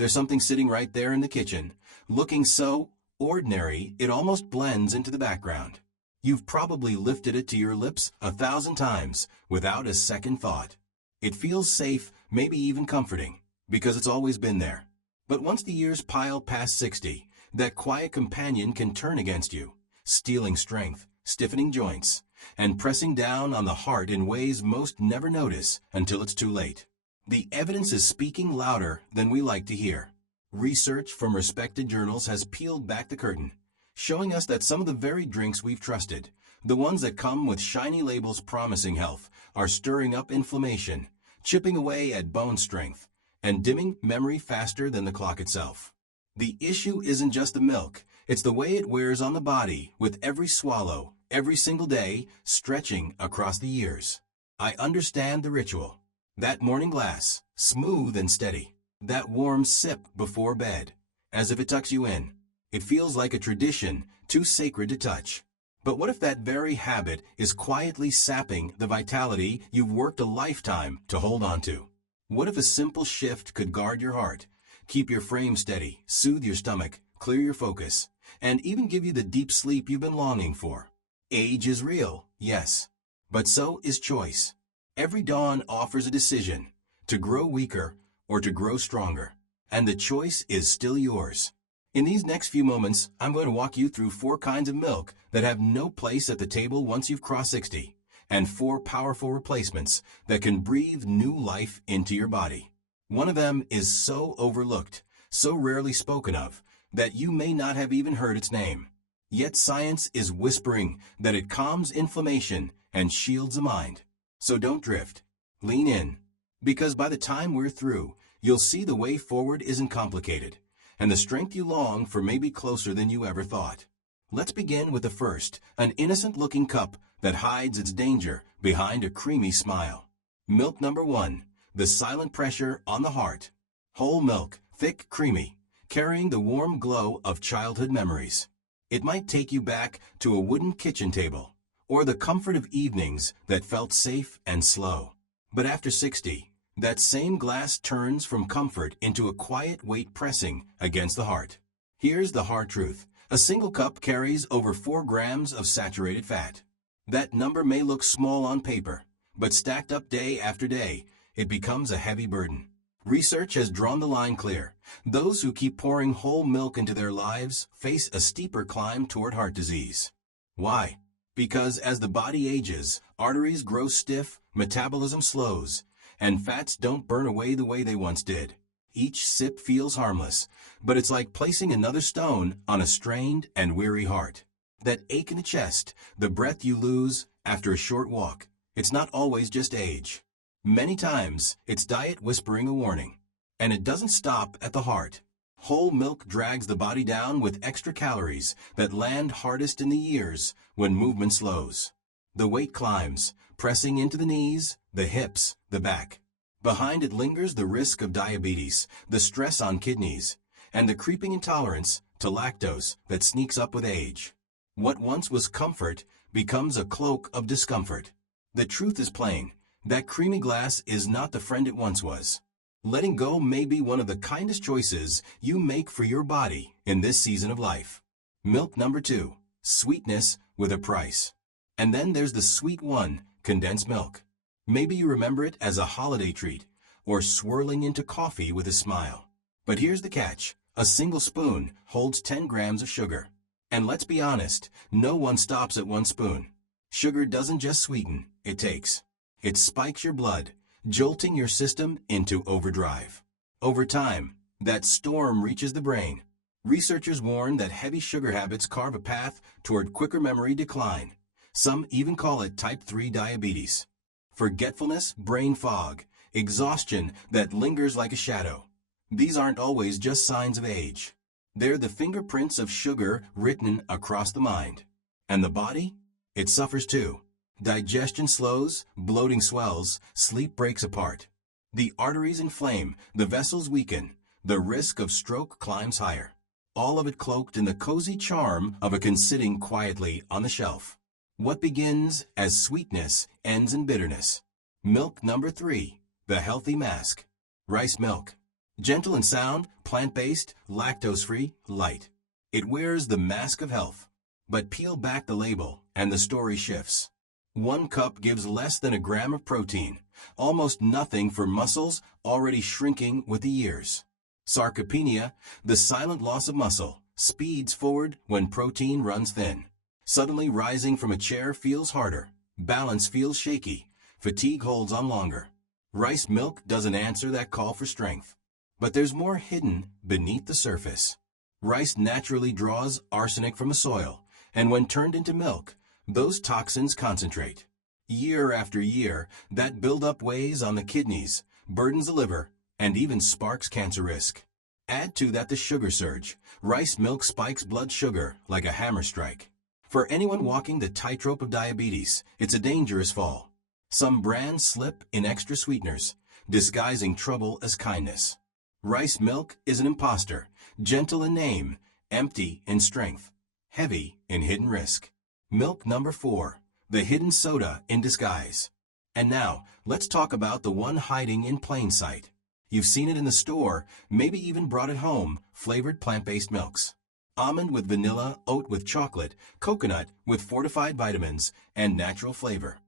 There's something sitting right there in the kitchen, looking so ordinary it almost blends into the background. You've probably lifted it to your lips 1,000 times without a second thought. It feels safe, maybe even comforting, because it's always been there. But once the years pile past 60, that quiet companion can turn against you, stealing strength, stiffening joints, and pressing down on the heart in ways most never notice until it's too late. The evidence is speaking louder than we like to hear. Research from respected journals has peeled back the curtain, showing us that some of the very drinks we've trusted, the ones that come with shiny labels promising health, are stirring up inflammation, chipping away at bone strength, and dimming memory faster than the clock itself. The issue isn't just the milk, it's the way it wears on the body with every swallow, every single day, stretching across the years. I understand the ritual. That morning glass, smooth and steady. That warm sip before bed, as if it tucks you in. It feels like a tradition, too sacred to touch. But what if that very habit is quietly sapping the vitality you've worked a lifetime to hold on to? What if a simple shift could guard your heart, keep your frame steady, soothe your stomach, clear your focus, and even give you the deep sleep you've been longing for? Age is real, yes, but so is choice. Every dawn offers a decision, to grow weaker or to grow stronger, and the choice is still yours. In these next few moments, I'm going to walk you through 4 kinds of milk that have no place at the table once you've crossed 60, and 4 powerful replacements that can breathe new life into your body. One of them is so overlooked, so rarely spoken of, that you may not have even heard its name. Yet science is whispering that it calms inflammation and shields the mind. So don't drift. Lean in. Because by the time we're through, you'll see the way forward isn't complicated, and the strength you long for may be closer than you ever thought. Let's begin with the first, an innocent-looking cup that hides its danger behind a creamy smile. Milk number 1, the silent pressure on the heart. Whole milk, thick, creamy, carrying the warm glow of childhood memories. It might take you back to a wooden kitchen table, or the comfort of evenings that felt safe and slow. But after 60, that same glass turns from comfort into a quiet weight pressing against the heart. Here's the hard truth. A single cup carries over 4 grams of saturated fat. That number may look small on paper, but stacked up day after day, it becomes a heavy burden. Research has drawn the line clear. Those who keep pouring whole milk into their lives face a steeper climb toward heart disease. Why? Because as the body ages, arteries grow stiff, metabolism slows, and fats don't burn away the way they once did. Each sip feels harmless, but it's like placing another stone on a strained and weary heart. That ache in the chest, the breath you lose after a short walk, it's not always just age. Many times, it's diet whispering a warning. And it doesn't stop at the heart. Whole milk drags the body down with extra calories that land hardest in the years when movement slows. The weight climbs, pressing into the knees, the hips, the back. Behind it lingers the risk of diabetes, the stress on kidneys, and the creeping intolerance to lactose that sneaks up with age. What once was comfort becomes a cloak of discomfort. The truth is plain. That creamy glass is not the friend it once was. Letting go may be one of the kindest choices you make for your body in this season of life. Milk number 2, sweetness with a price. And then there's the sweet one, condensed milk. Maybe you remember it as a holiday treat, or swirling into coffee with a smile. But here's the catch. A single spoon holds 10 grams of sugar. And let's be honest, no one stops at 1 spoon. Sugar doesn't just sweeten, it takes. It spikes your blood, jolting your system into overdrive. Over time, that storm reaches the brain. Researchers warn that heavy sugar habits carve a path toward quicker memory decline. Some even call it type 3 diabetes. Forgetfulness, brain fog, exhaustion that lingers like a shadow. These aren't always just signs of age. They're the fingerprints of sugar written across the mind. And the body? It suffers too. Digestion slows, bloating swells, sleep breaks apart. The arteries inflame, the vessels weaken, the risk of stroke climbs higher. All of it cloaked in the cozy charm of a can sitting quietly on the shelf. What begins as sweetness ends in bitterness. Milk number 3, the healthy mask. Rice milk. Gentle and sound, plant-based, lactose-free, light. It wears the mask of health. But peel back the label, and the story shifts. 1 cup gives less than a gram of protein, almost nothing for muscles already shrinking with the years. Sarcopenia, the silent loss of muscle, speeds forward when protein runs thin. Suddenly rising from a chair feels harder, balance feels shaky, fatigue holds on longer. Rice milk doesn't answer that call for strength. But there's more hidden beneath the surface. Rice naturally draws arsenic from the soil, and when turned into milk, those toxins concentrate. Year after year, that buildup weighs on the kidneys, burdens the liver, and even sparks cancer risk. Add to that the sugar surge. Rice milk spikes blood sugar like a hammer strike. For anyone walking the tightrope of diabetes, it's a dangerous fall. Some brands slip in extra sweeteners, disguising trouble as kindness. Rice milk is an imposter, gentle in name, empty in strength, heavy in hidden risk. Milk number 4, the hidden soda in disguise. And now, let's talk about the one hiding in plain sight. You've seen it in the store, maybe even brought it home, flavored plant-based milks. Almond with vanilla, oat with chocolate, coconut with fortified vitamins, and natural flavor.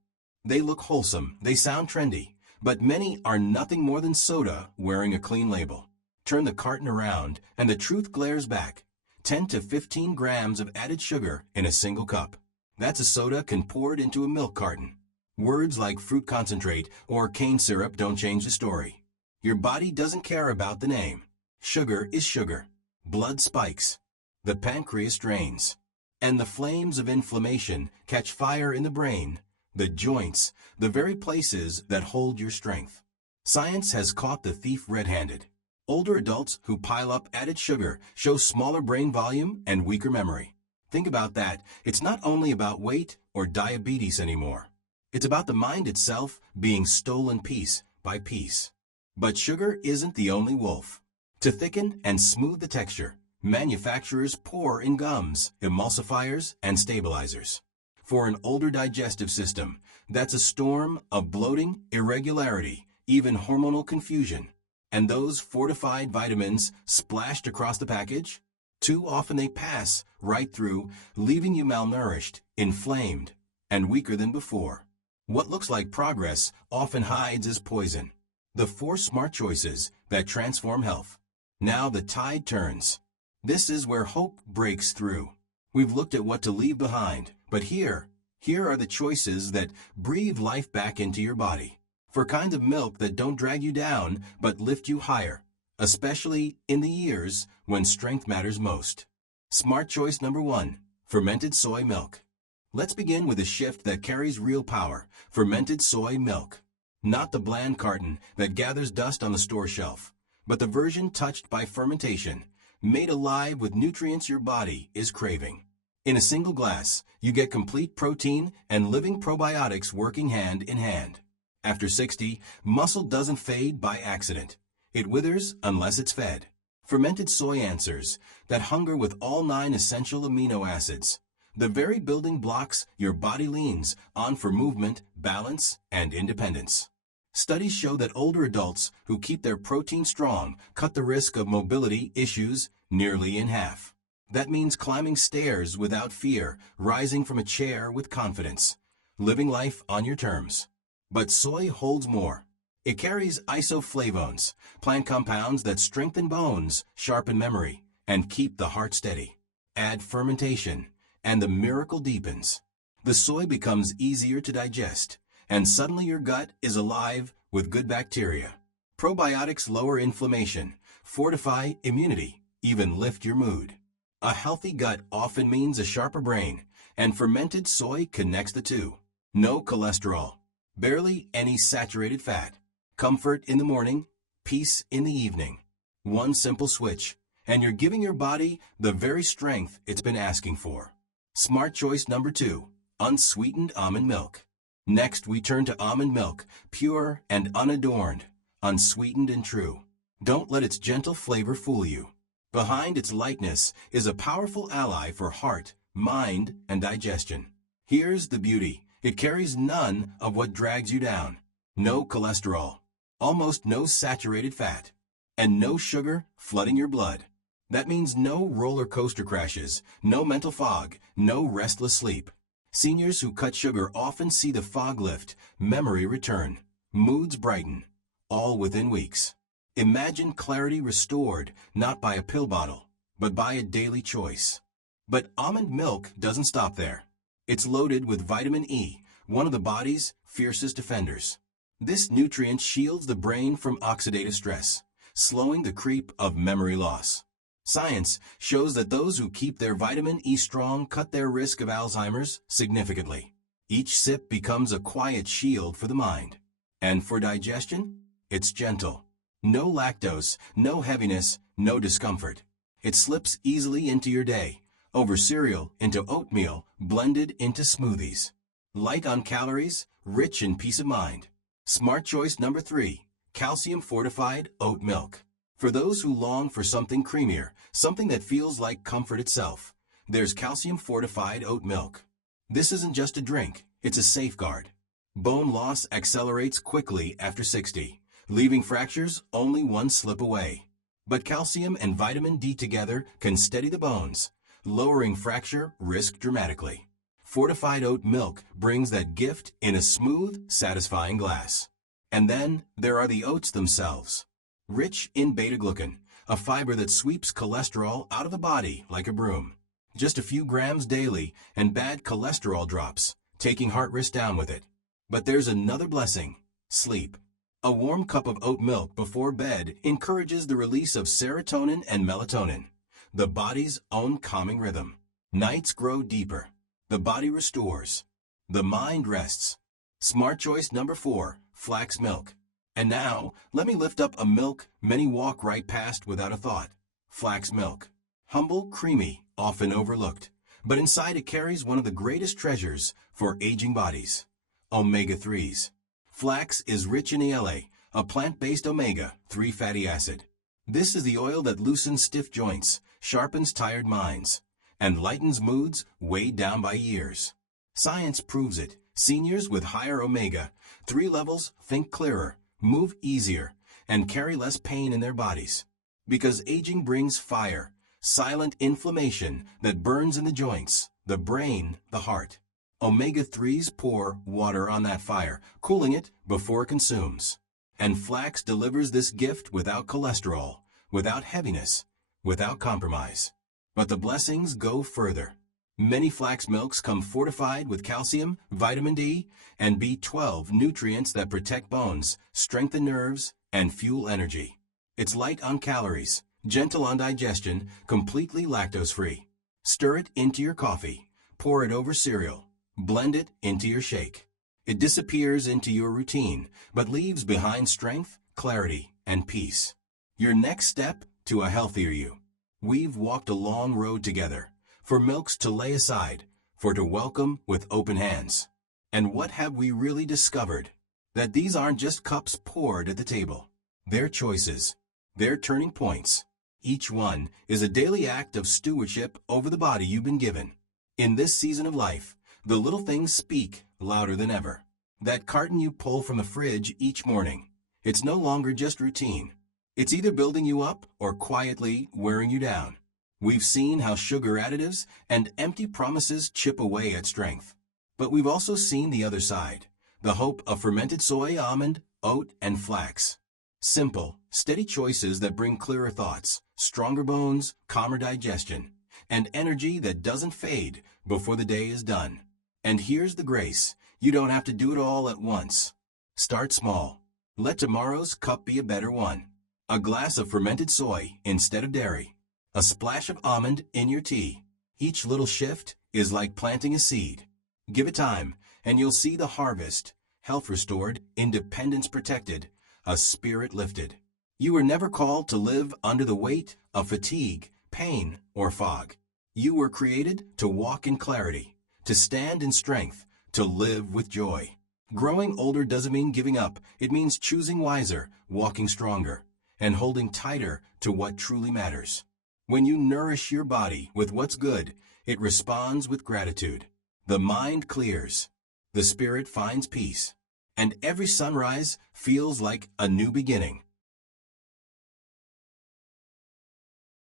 They look wholesome, they sound trendy, but many are nothing more than soda wearing a clean label. Turn the carton around, and the truth glares back. 10 to 15 grams of added sugar in a single cup. That's a soda poured into a milk carton. Words like fruit concentrate or cane syrup don't change the story. Your body doesn't care about the name. Sugar is sugar. Blood spikes. The pancreas drains. And the flames of inflammation catch fire in the brain, the joints, the very places that hold your strength. Science has caught the thief red-handed. Older adults who pile up added sugar show smaller brain volume and weaker memory. Think about that. It's not only about weight or diabetes anymore. It's about the mind itself being stolen piece by piece. But sugar isn't the only wolf. To thicken and smooth the texture, manufacturers pour in gums, emulsifiers, and stabilizers. For an older digestive system, that's a storm of bloating, irregularity, even hormonal confusion. And those fortified vitamins splashed across the package? Too often they pass right through, leaving you malnourished, inflamed, and weaker than before. What looks like progress often hides as poison. The 4 smart choices that transform health. Now the tide turns. This is where hope breaks through. We've looked at what to leave behind, but here are the choices that breathe life back into your body. For kinds of milk that don't drag you down, but lift you higher, especially in the years when strength matters most. Smart choice number 1, fermented soy milk. Let's begin with a shift that carries real power, fermented soy milk. Not the bland carton that gathers dust on the store shelf, but the version touched by fermentation, made alive with nutrients your body is craving. In a single glass, you get complete protein and living probiotics working hand in hand. After 60, muscle doesn't fade by accident. It withers unless it's fed. Fermented soy answers that hunger with all 9 essential amino acids, the very building blocks your body leans on for movement, balance, and independence. Studies show that older adults who keep their protein strong cut the risk of mobility issues nearly in half. That means climbing stairs without fear, rising from a chair with confidence, living life on your terms. But soy holds more. It carries isoflavones, plant compounds that strengthen bones, sharpen memory, and keep the heart steady. Add fermentation, and the miracle deepens. The soy becomes easier to digest, and suddenly your gut is alive with good bacteria. Probiotics lower inflammation, fortify immunity, even lift your mood. A healthy gut often means a sharper brain, and fermented soy connects the two. No cholesterol. Barely any saturated fat. Comfort in the morning, peace in the evening. One simple switch, and you're giving your body the very strength it's been asking for. Smart choice number 2, unsweetened almond milk. Next, we turn to almond milk, pure and unadorned, unsweetened and true. Don't let its gentle flavor fool you. Behind its lightness is a powerful ally for heart, mind, and digestion. Here's the beauty. It carries none of what drags you down. No cholesterol. Almost no saturated fat. And no sugar flooding your blood. That means no roller coaster crashes, no mental fog, no restless sleep. Seniors who cut sugar often see the fog lift, memory return, moods brighten, all within weeks. Imagine clarity restored, not by a pill bottle, but by a daily choice. But almond milk doesn't stop there. It's loaded with vitamin E, one of the body's fiercest defenders. This nutrient shields the brain from oxidative stress, slowing the creep of memory loss. Science shows that those who keep their vitamin E strong cut their risk of Alzheimer's significantly. Each sip becomes a quiet shield for the mind. And for digestion, it's gentle. No lactose, no heaviness, no discomfort. It slips easily into your day, over cereal, into oatmeal, blended into smoothies. Light on calories, rich in peace of mind. Smart choice number 3, calcium-fortified oat milk. For those who long for something creamier, something that feels like comfort itself, there's calcium-fortified oat milk. This isn't just a drink, it's a safeguard. Bone loss accelerates quickly after 60, leaving fractures only one slip away. But calcium and vitamin D together can steady the bones, lowering fracture risk dramatically. Fortified oat milk brings that gift in a smooth, satisfying glass. And then there are the oats themselves. Rich in beta-glucan, a fiber that sweeps cholesterol out of the body like a broom. Just a few grams daily and bad cholesterol drops, taking heart risk down with it. But there's another blessing: sleep. A warm cup of oat milk before bed encourages the release of serotonin and melatonin, the body's own calming rhythm. Nights grow deeper. The body restores. The mind rests. Smart choice number 4, flax milk. And now, let me lift up a milk many walk right past without a thought. Flax milk. Humble, creamy, often overlooked. But inside it carries one of the greatest treasures for aging bodies: omega-3s. Flax is rich in ELA, a plant-based omega-3 fatty acid. This is the oil that loosens stiff joints, sharpens tired minds, and lightens moods weighed down by years. Science proves it. Seniors with higher omega-3 levels think clearer, move easier, and carry less pain in their bodies. Because aging brings fire, silent inflammation that burns in the joints, the brain, the heart. Omega-3s pour water on that fire, cooling it before it consumes. And flax delivers this gift without cholesterol, without heaviness, without compromise. But the blessings go further. Many flax milks come fortified with calcium, vitamin D, and B12 nutrients that protect bones, strengthen nerves, and fuel energy. It's light on calories, gentle on digestion, completely lactose-free. Stir it into your coffee, pour it over cereal, blend it into your shake. It disappears into your routine, but leaves behind strength, clarity, and peace. Your next step to a healthier you. We've walked a long road together, for milks to lay aside, for to welcome with open hands. And what have we really discovered? That these aren't just cups poured at the table. They're choices. They're turning points. Each one is a daily act of stewardship over the body you've been given. In this season of life, the little things speak louder than ever. That carton you pull from the fridge each morning, it's no longer just routine. It's either building you up or quietly wearing you down. We've seen how sugar additives and empty promises chip away at strength. But we've also seen the other side, the hope of fermented soy, almond, oat, and flax. Simple, steady choices that bring clearer thoughts, stronger bones, calmer digestion, and energy that doesn't fade before the day is done. And here's the grace: you don't have to do it all at once. Start small. Let tomorrow's cup be a better one. A glass of fermented soy instead of dairy. A splash of almond in your tea. Each little shift is like planting a seed. Give it time, and you'll see the harvest. Health restored, independence protected, a spirit lifted. You were never called to live under the weight of fatigue, pain, or fog. You were created to walk in clarity, to stand in strength, to live with joy. Growing older doesn't mean giving up. It means choosing wiser, walking stronger, and holding tighter to what truly matters. When you nourish your body with what's good, it responds with gratitude. The mind clears. The spirit finds peace. And every sunrise feels like a new beginning.